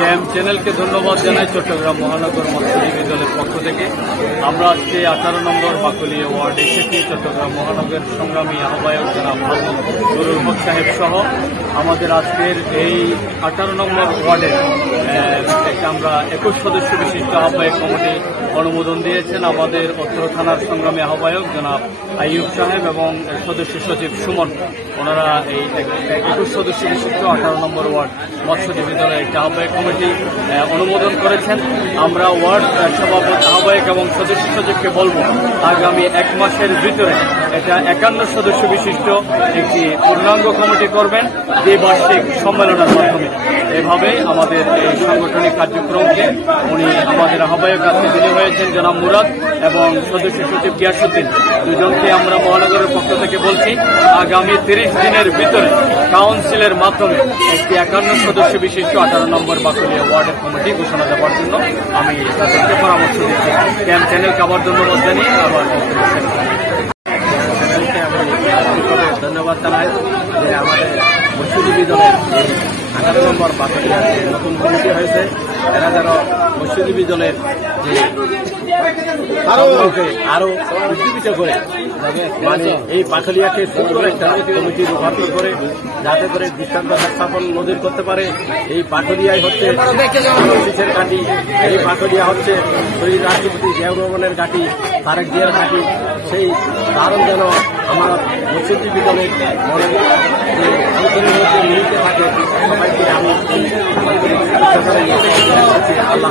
Camp চ্যানেলকে ধন্যবাদ জানাই চট্টগ্রাম মহানগর মৎস্যজীবী দলের পক্ষ থেকে। আমরা আজকে 18 নম্বর বাকলিয়া ওয়ার্ডে এসেছি। চট্টগ্রাম মহানগর সংগ্রামী আহ্বায়ক জনাব নুরুল হক সাহেব সহ আমাদের আজকের এই 18 নম্বর ওয়ার্ডের আমরা 21 সদস্য বিশিষ্ট আহ্বায়ক কমিটি অনুমোদন দিয়েছেন আমাদের উত্তর থানার সংগ্রামী আহ্বায়ক জনাব আইয়ুব সাহেব এবং সদস্য সচিব সুমন। ওনারা এই 21 সদস্য বিশিষ্ট 18 নম্বর ওয়ার্ড মৎস্যজীবী দলের একটি আহ্বায়ক কমিটি অনুমোদন করেছেন। আমরা ওয়ার্ড সভাপতি আহ্বায়ক এবং সদস্য সচিবকে বলবো আগামী 1 মাসের ভিতরে এটা 51 সদস্য বিশিষ্ট একটি পূর্ণাঙ্গ কমিটি করবেন দ্বিবার্ষিক সম্মেলনের মাধ্যমে। এভাবে আমাদের এই সাংগঠনিক কার্যক্রমকে উনি আমাদের আহ্বায়ক আজকে যিনি হয়েছেন জনাব মুরাদ এবং সদস্য সচিব গিয়াসউদ্দিন দুজনকে আমরা মহানগরের পক্ষ থেকে বলছি আগামী 30 দিনের ভিতরে কাউন্সিলের মাধ্যমে একটি 51 সদস্য বিশিষ্ট 18 নম্বর বাকলিয়া ওয়ার্ডের কমিটি ঘোষণা দেওয়ার জন্য আমি তাদেরকে পরামর্শ দিচ্ছি। ক্যাম্প চ্যানেল খাবার ধন্যবাদ জানিয়ে আবার ধন্যবাদ জানাই যে আমাদের মৎস্যজীবী দলের 18 নম্বর বাকলিয়া নতুন কমিটি হয়েছে। এরা যেন মৎস্যজীবী দলের যে আরো উজ্জীবিত করে মানে এই বাকলিয়াকে সুন্দর একটা কমিটি রূপান্তর করে যাতে করে দৃষ্টান্ত স্থাপন নজির করতে পারে। এই বাকলিয়ায় হচ্ছে শীষের ঘাঁটি, এই বাকলিয়া হচ্ছে শহীদ রাষ্ট্রপতি জিয়াউর রহমানের ঘাঁটি, তারেক জিয়ার ঘাঁটি। সেই কারণ যেন আমার মৎস্যজীবী দলের মিলিতে থাকে সবাইকে আমি আল্লাহ